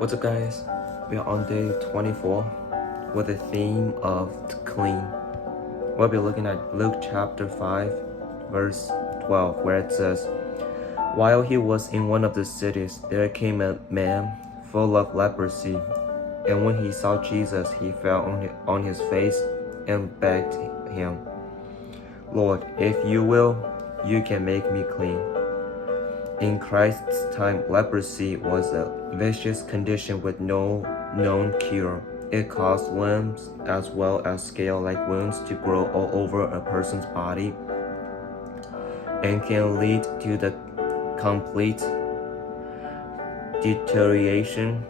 What's up, guys? We are on day 24 with the theme of clean. We'll be looking at Luke chapter 5, verse 12, where it says, "While he was in one of the cities, there came a man full of leprosy, and when he saw Jesus, he fell on his face and begged him, 'Lord, if you will, you can make me clean.'" In Christ's time, leprosy was a vicious condition with no known cure. It caused limbs as well as scale-like wounds to grow all over a person's body and can lead to the complete deterioration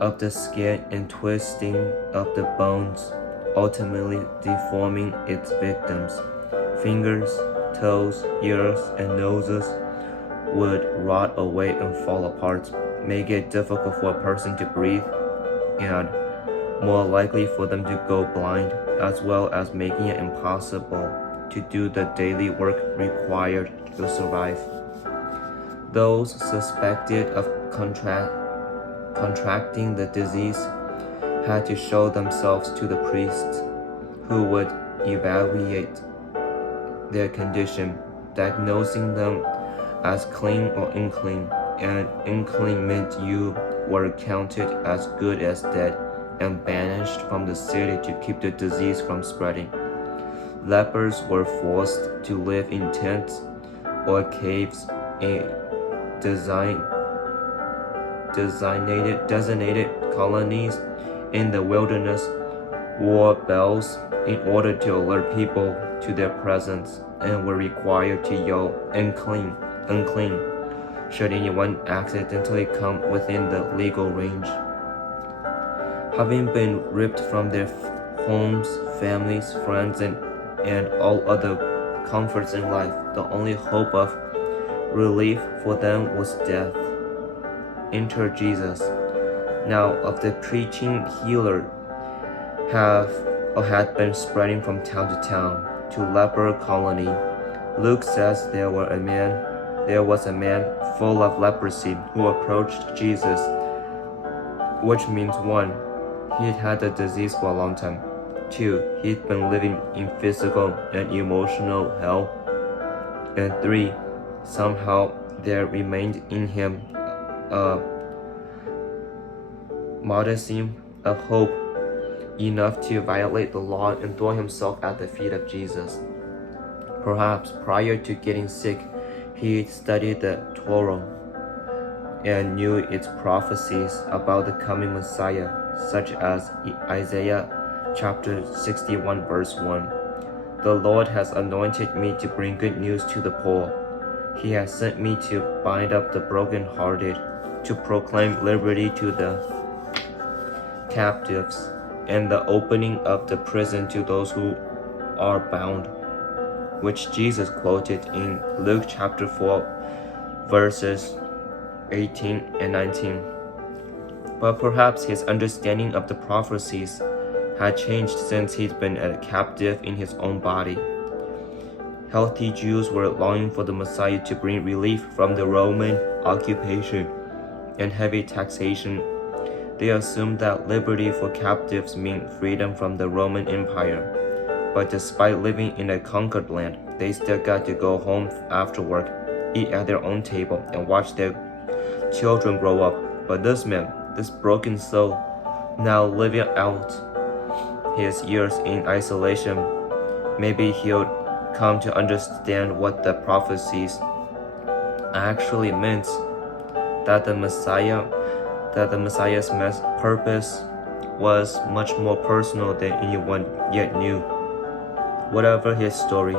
of the skin and twisting of the bones, ultimately deforming its victims. Fingers, toes, ears, and noses would rot away and fall apart, make it difficult for a person to breathe, and more likely for them to go blind, as well as making it impossible to do the daily work required to survive. Those suspected of contracting the disease had to show themselves to the priests, who would evaluate their condition, diagnosing them as clean or unclean, and unclean meant you were counted as good as dead and banished from the city to keep the disease from spreading. Lepers were forced to live in tents or caves in designated colonies in the wilderness, wore bells in order to alert people to their presence, and were required to yell, "Unclean, unclean," should anyone accidentally come within the legal range. Having been ripped from their homes, families, friends, and all other comforts in life, the only hope of relief for them was death. Enter Jesus. Now of the preaching healer had been spreading from town to town to leper colony. Luke says there was a man full of leprosy who approached Jesus, which means 1, he'd had the disease for a long time. 2, he'd been living in physical and emotional hell. And 3, somehow there remained in him a modicum of hope enough to violate the law and throw himself at the feet of Jesus. Perhaps prior to getting sick, he studied the Torah and knew its prophecies about the coming Messiah, such as Isaiah chapter 61 verse 1. "The Lord has anointed me to bring good news to the poor. He has sent me to bind up the brokenhearted, to proclaim liberty to the captives, and the opening of the prison to those who are bound," which Jesus quoted in Luke chapter 4, verses 18 and 19. But perhaps his understanding of the prophecies had changed since he'd been a captive in his own body. Healthy Jews were longing for the Messiah to bring relief from the Roman occupation and heavy taxation. They assumed that liberty for captives meant freedom from the Roman Empire. But despite living in a conquered land, they still got to go home after work, eat at their own table, and watch their children grow up. But this man, this broken soul, now living out his years in isolation, maybe he'll come to understand what the prophecies actually meant, that the Messiah's purpose was much more personal than anyone yet knew. Whatever his story,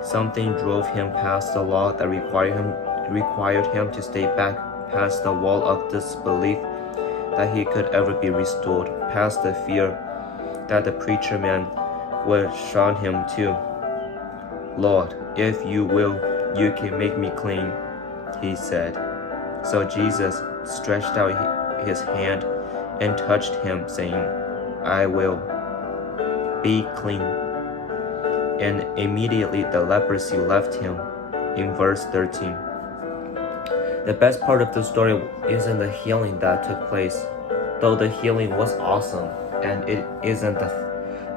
something drove him past the law that required him to stay back, past the wall of disbelief that he could ever be restored, past the fear that the preacher man would shun him too. "Lord, if you will, you can make me clean," he said. So Jesus stretched out his hand and touched him, saying, "I will, be clean." And immediately the leprosy left him. In verse 13. The best part of the story isn't the healing that took place, though the healing was awesome, and it isn't the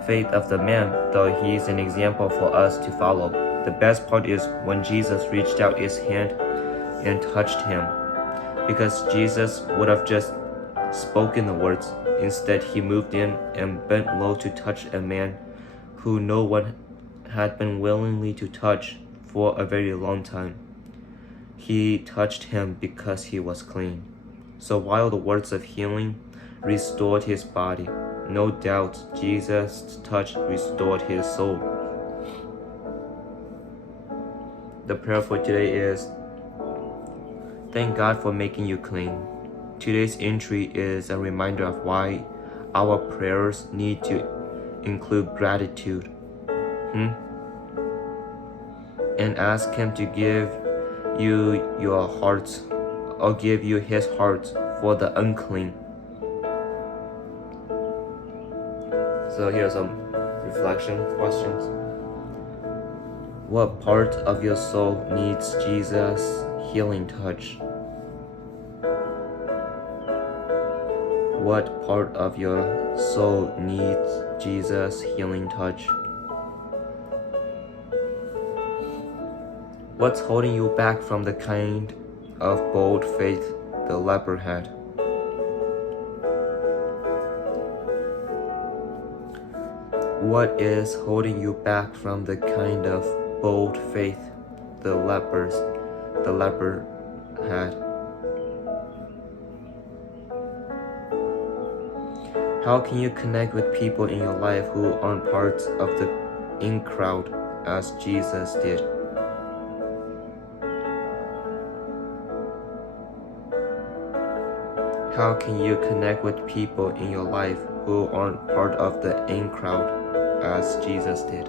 faith of the man, though he is an example for us to follow. The best part is when Jesus reached out his hand and touched him, because Jesus would have just spoken the words. Instead, he moved in and bent low to touch a man who no one had been willingly to touch for a very long time. He touched him because he was clean. So while the words of healing restored his body, no doubt Jesus' touch restored his soul. The prayer for today is, thank God for making you clean. Today's entry is a reminder of why our prayers need to include gratitude. And ask Him to give you your heart, or give you His heart for the unclean. So here are some reflection questions. What part of your soul needs Jesus' healing touch? What part of your soul needs Jesus' healing touch? What's holding you back from the kind of bold faith the leper had? What is holding you back from the kind of bold faith the leper had? How can you connect with people in your life who aren't part of the in crowd as Jesus did? How can you connect with people in your life who aren't part of the in crowd as Jesus did?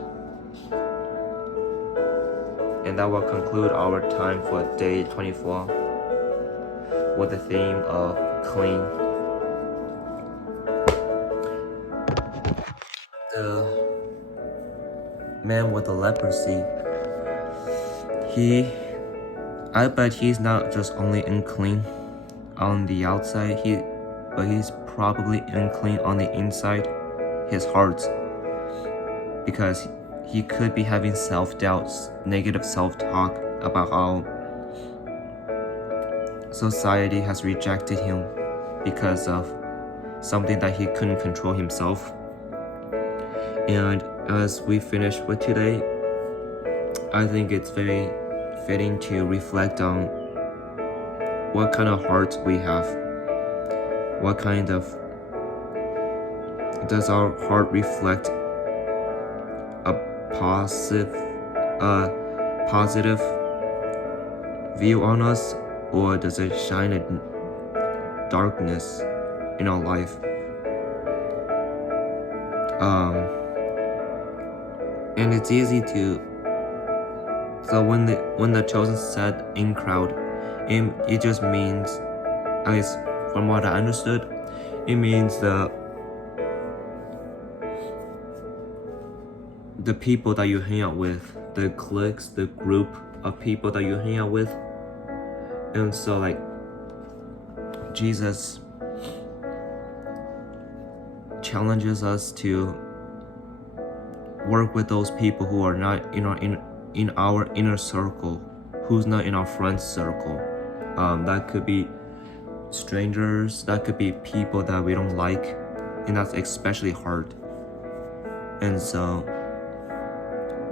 And that will conclude our time for day 24 with the theme of clean. The man with the leprosy, I bet he's not just only unclean on the outside, but he's probably unclean on the inside, his heart, because he could be having self-doubts, negative self-talk about how society has rejected him because of something that he couldn't control himself. And as we finish with today, I think it's very fitting to reflect on what kind of heart we have. What kind of, does our heart reflect a positive view on us, or does it shine a darkness in our life? And it's easy to, so when the chosen said in crowd, it just means, at least from what I understood, it means the people that you hang out with, the cliques, the group of people that you hang out with. And so like Jesus challenges us to work with those people who are not in our inner circle, who's not in our friend circle. That could be strangers, that could be people that we don't like, and that's especially hard. And so,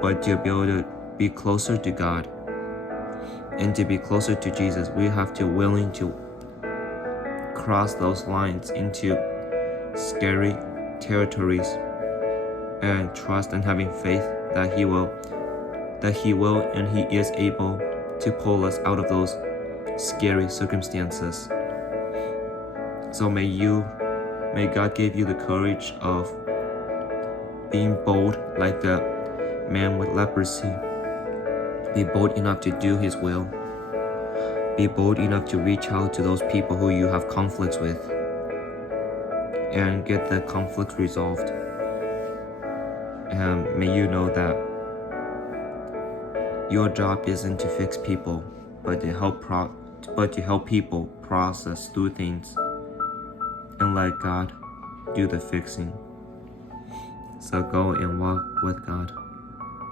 but to be able to be closer to God and to be closer to Jesus, we have to willing to cross those lines into scary territories and trust and having faith that He will and He is able to pull us out of those scary circumstances. So may God give you the courage of being bold like the man with leprosy. Be bold enough to do His will. Be bold enough to reach out to those people who you have conflicts with and get the conflict resolved. And may you know that your job isn't to fix people, but to help people process through things and let God do the fixing. So go and walk with God.